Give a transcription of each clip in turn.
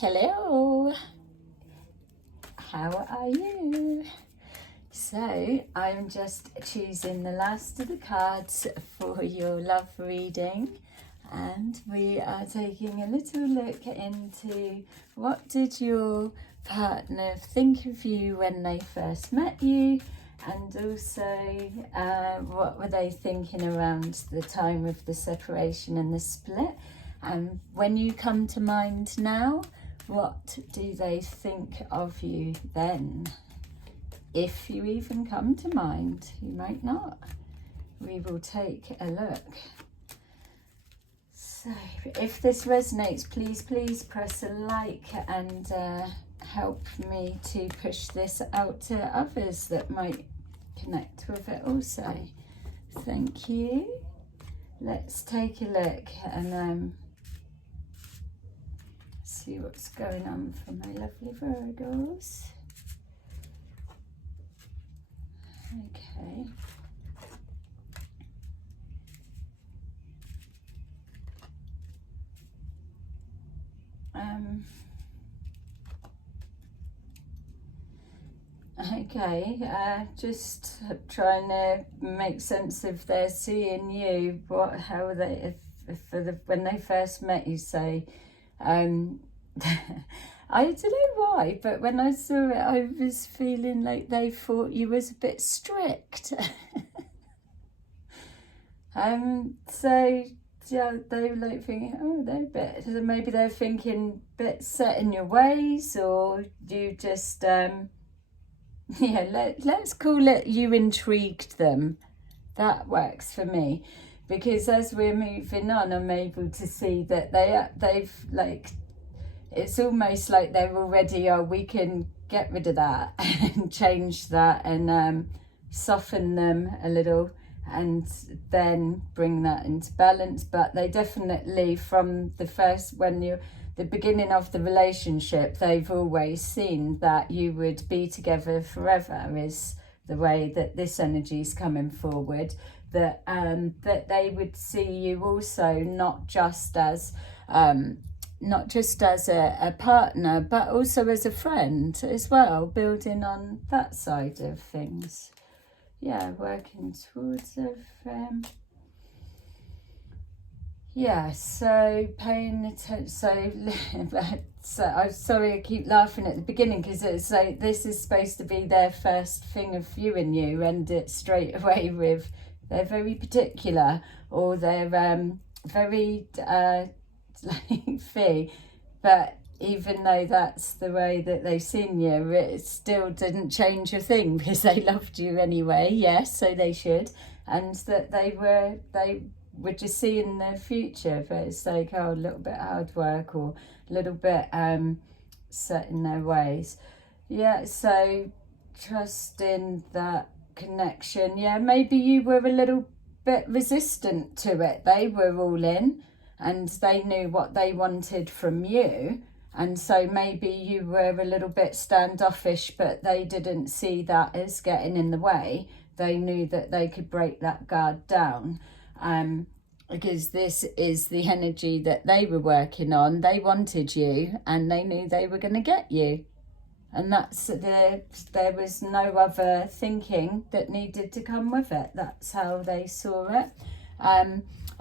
Hello, how are you? So I'm just choosing the last of the cards for your love reading, and we are taking a little look into what did your partner think of you when they first met you, and also what were they thinking around the time of the separation and the split. And when you come to mind now, what do they think of you then? If you even come to mind, you might not. We will take a look. So if this resonates, please press a like and help me to push this out to others that might connect with it also. Thank you. Let's take a look and see what's going on for my lovely Virgos. Okay. Just trying to make sense of their seeing you. How they, when they first met you, say, I don't know why, but when I saw it, I was feeling like they thought you was a bit strict. So yeah, they were like thinking, oh, they're a bit, so maybe they're thinking a bit set in your ways, or you just, let's call it you intrigued them. That works for me, because as we're moving on, I'm able to see that they've like, it's almost like they're already, we can get rid of that and change that and soften them a little and then bring that into balance. But they definitely, from the beginning of the relationship, they've always seen that you would be together forever, is the way that this energy is coming forward. That they would see you also not just as a partner, but also as a friend as well, building on that side of things. Yeah, working towards a friend. Yeah, so paying attention. So I'm sorry, I keep laughing at the beginning, because it's like this is supposed to be their first thing of viewing you, and it's straight away with they're very particular, or they're very fee. But even though that's the way that they've seen you, it still didn't change a thing, because they loved you anyway. Yes, so they should, and that they were just seeing their future. But it's like, a little bit hard work, or a little bit set in their ways. Yeah, so trusting that connection. Yeah, maybe you were a little bit resistant to it. They were all in, and they knew what they wanted from you, and so maybe you were a little bit standoffish, but they didn't see that as getting in the way. They knew that they could break that guard down, because this is the energy that they were working on. They wanted you, and they knew they were going to get you, and there was no other thinking that needed to come with it. That's how they saw it.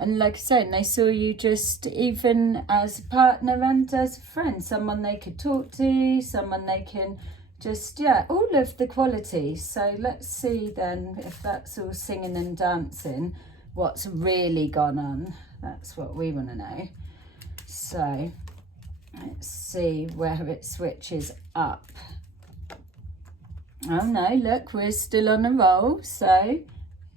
And like I said, they saw you just even as a partner and as a friend, someone they could talk to, someone they can just, all of the qualities. So let's see then, if that's all singing and dancing, what's really gone on. That's what we want to know. So let's see where it switches up. Oh no, look, we're still on a roll. So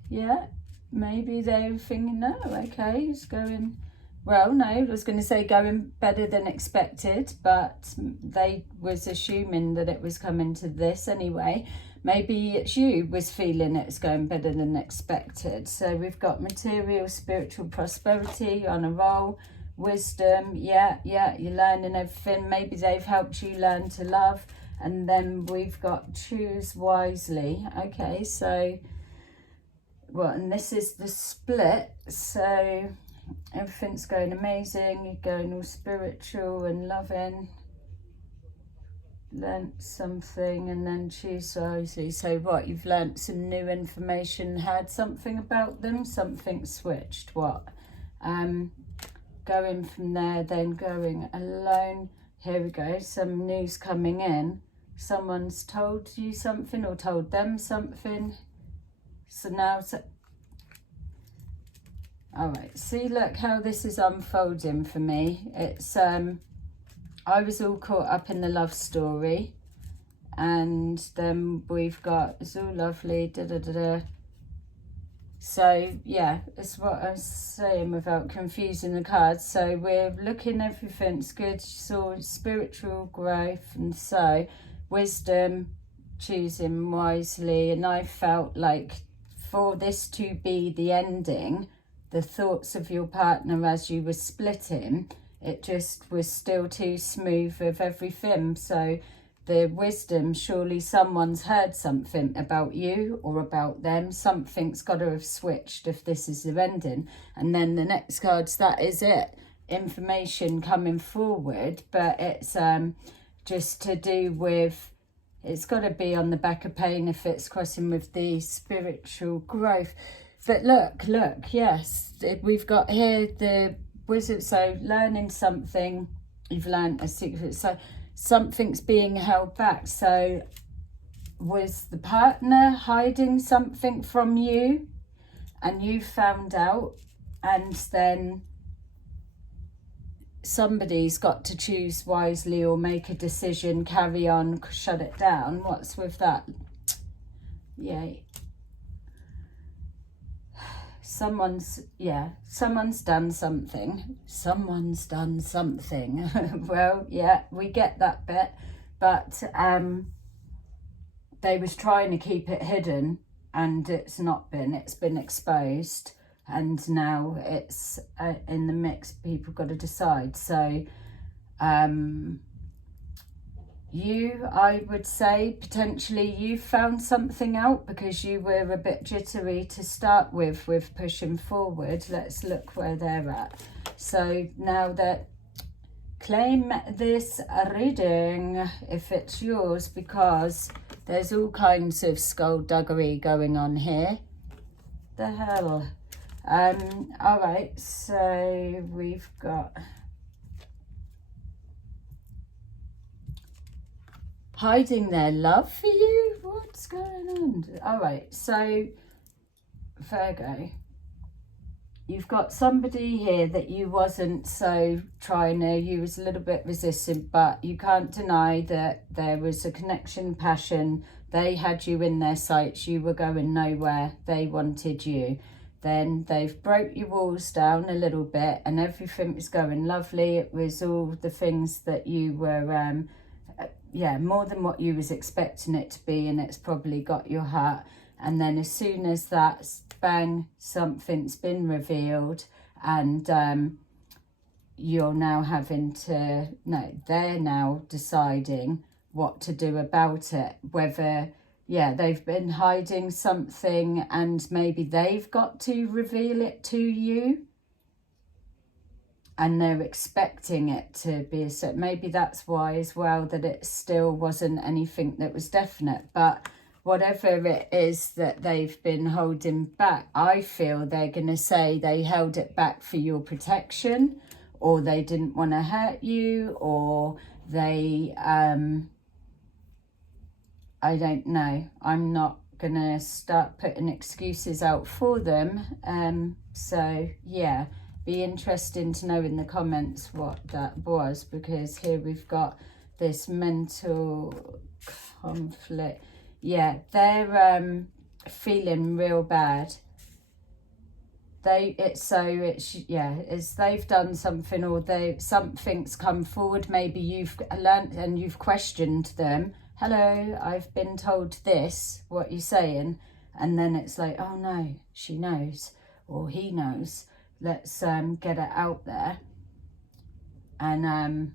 yeah, maybe they were thinking, no, okay, it's going, well, no, I was going to say going better than expected, but they was assuming that it was coming to this anyway. Maybe it's you was feeling it's going better than expected. So we've got material, spiritual prosperity on a roll, wisdom, yeah, you're learning everything. Maybe they've helped you learn to love. And then we've got choose wisely. Okay, so, well, and this is the split. So everything's going amazing. You're going all spiritual and loving. learnt something and then choose wisely. So what, you've learnt some new information, heard something about them, something switched, what? Going from there, then going alone. Here we go, some news coming in. Someone's told you something or told them something. So now, all right, see, look how this is unfolding for me. It's, I was all caught up in the love story, and then we've got, it's all lovely, da-da-da-da. So, yeah, it's what I was saying without confusing the cards. So we're looking, everything's good. So spiritual growth, and so wisdom, choosing wisely. And I felt like for this to be the ending, the thoughts of your partner as you were splitting, it just was still too smooth of everything. So the wisdom, surely someone's heard something about you or about them. Something's got to have switched if this is the ending. And then the next cards, that is it. Information coming forward, but it's just to do with, it's got to be on the back of pain if it's crossing with the spiritual growth. But look, yes, we've got here the wizard, so learning something, you've learned a secret, so something's being held back. So was the partner hiding something from you and you found out, and then somebody's got to choose wisely or make a decision, carry on, shut it down. What's with that? Yay. Someone's done something. Someone's done something. Well, yeah, we get that bit. But they was trying to keep it hidden, and it's not been. It's been exposed. And now it's in the mix. People got to decide. So you, I would say, potentially you found something out because you were a bit jittery to start with pushing forward. Let's look where they're at. So now that, claim this reading if it's yours, because there's all kinds of skullduggery going on here. The hell. All right, so we've got hiding their love for you. What's going on? All right, so Virgo, you've got somebody here that you wasn't so trying to, you was a little bit resistant, but you can't deny that there was a connection, passion. They had you in their sights. You were going nowhere. They wanted you. Then they've broke your walls down a little bit and everything was going lovely. It was all the things that you were, more than what you was expecting it to be, and it's probably got your heart. And then as soon as that's bang, something's been revealed, and you're now having to, no, they're now deciding what to do about it. Whether, they've been hiding something and maybe they've got to reveal it to you, and they're expecting it to be a certain, maybe that's why as well that it still wasn't anything that was definite. But whatever it is that they've been holding back, I feel they're going to say they held it back for your protection, or they didn't want to hurt you, or they, I don't know. I'm not going to start putting excuses out for them. So, yeah, be interesting to know in the comments what that was, because here we've got this mental conflict. Yeah, they're feeling real bad. It's they've done something, or something's come forward. Maybe you've learnt and you've questioned them. Hello, I've been told this, what are you saying? And then it's like, oh no, she knows, or he knows. Let's get it out there. And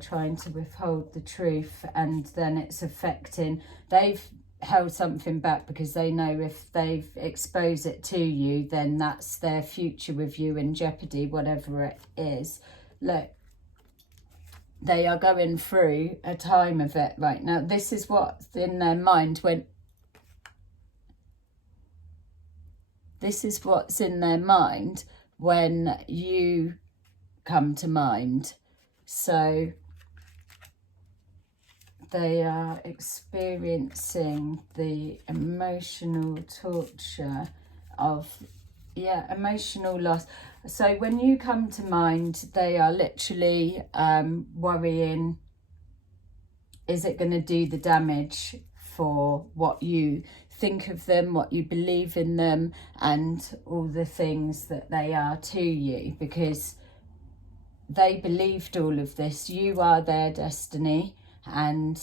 trying to withhold the truth, and then it's affecting. They've held something back because they know if they've exposed it to you, then that's their future with you in jeopardy, whatever it is. Look, they are going through a time of it right now. This is what's in their mind when... This is what's in their mind when you come to mind. So they are experiencing the emotional torture of, yeah, emotional loss. So when you come to mind, they are literally worrying, is it going to do the damage for what you think of them, what you believe in them, and all the things that they are to you, because they believed all of this. You are their destiny, and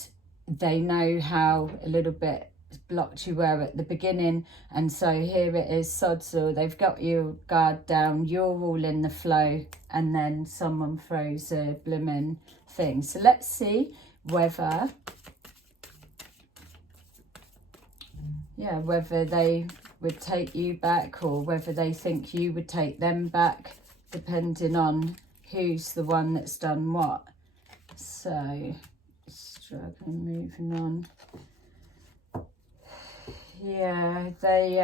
they know how a little bit blocked you were at the beginning, and so here it is, sod's law. They've got your guard down, you're all in the flow, and then someone throws a blooming thing. So let's see whether, yeah, whether they would take you back or whether they think you would take them back, depending on who's the one that's done what. So, struggling, moving on. Yeah, they,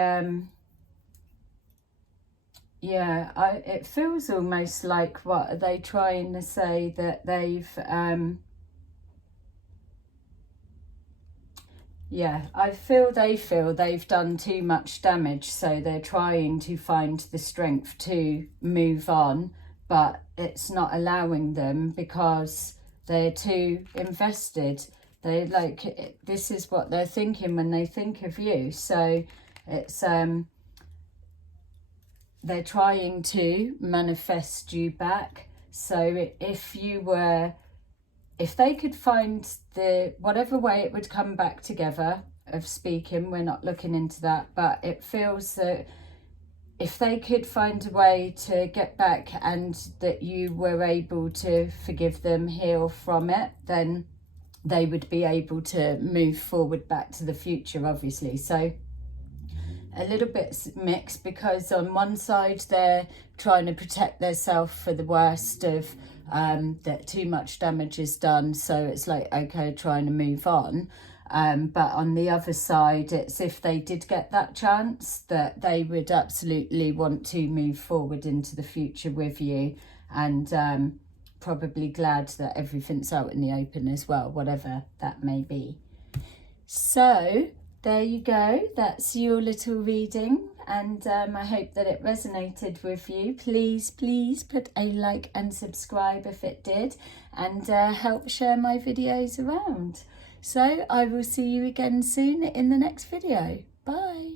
yeah, it feels almost like, what are they trying to say? That they've, yeah, they feel they've done too much damage, so they're trying to find the strength to move on, but it's not allowing them because they're too invested. They like, this is what they're thinking when they think of you. So it's they're trying to manifest you back. So if they could find the, whatever way it would come back together of speaking, we're not looking into that, but it feels that if they could find a way to get back and that you were able to forgive them, heal from it, then they would be able to move forward back to the future, obviously. So a little bit mixed, because on one side they're trying to protect themselves for the worst of that too much damage is done, so it's like, okay, trying to move on, but on the other side, it's if they did get that chance, that they would absolutely want to move forward into the future with you, and probably glad that everything's out in the open as well, whatever that may be. So there you go, that's your little reading, and I hope that it resonated with you. Please put a like and subscribe if it did, and help share my videos around. So I will see you again soon in the next video. Bye.